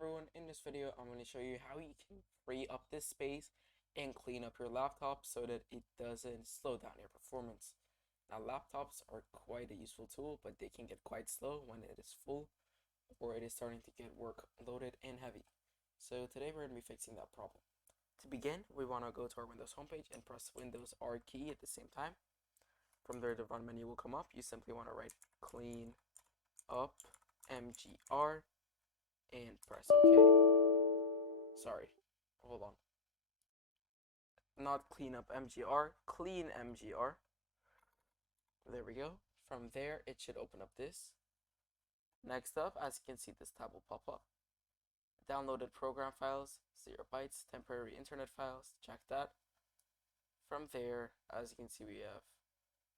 everyone, in this video I'm going to show you how you can free up this space and clean up your laptop so that it doesn't slow down your performance. Now laptops are quite a useful tool, but they can get quite slow when it is full or it is starting to get work loaded and heavy. So today we're going to be fixing that problem. To begin, we want to go to our Windows homepage and press Windows R key at the same time. From there the run menu will come up. You simply want to write clean up mgr and press OK. Sorry, hold on. Not clean up mgr, clean mgr. There we go. From there, it should open up this. Next up, as you can see, this tab will pop up. Downloaded program files, 0 bytes, temporary internet files, check that. From there, as you can see, we have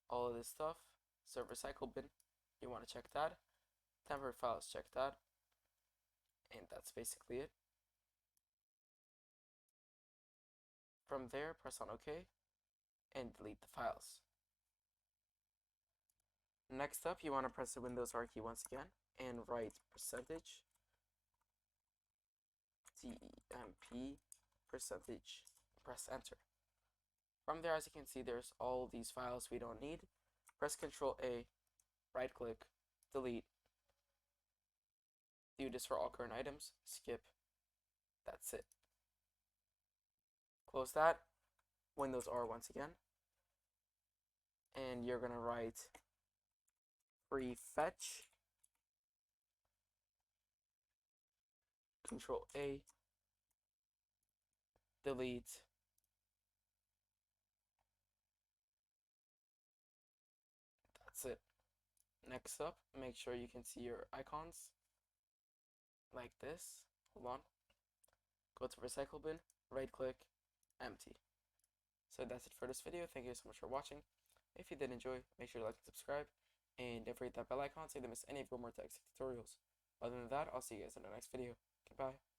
all of this stuff. Server cycle bin, you want to check that. Temporary files, check that. And that's basically it. From there, press on OK and delete the files. Next up, you want to press the Windows R key once again and write percentage temp percentage, press enter. From there, as you can see, there's all these files we don't need. Press Ctrl A, right click, delete. Do this for all current items, skip. That's it. Close that, Windows R once again, and you're gonna write prefetch, Control A, delete, that's it. Next up, make sure you can see your icons like this. Hold on. Go to recycle bin, right click, empty. So that's it for this video. Thank you so much for watching. If you did enjoy, make sure to like and subscribe, and don't forget that bell icon so you don't miss any of Growmore Tech tutorials. Other than that, I'll see you guys in the next video. Goodbye.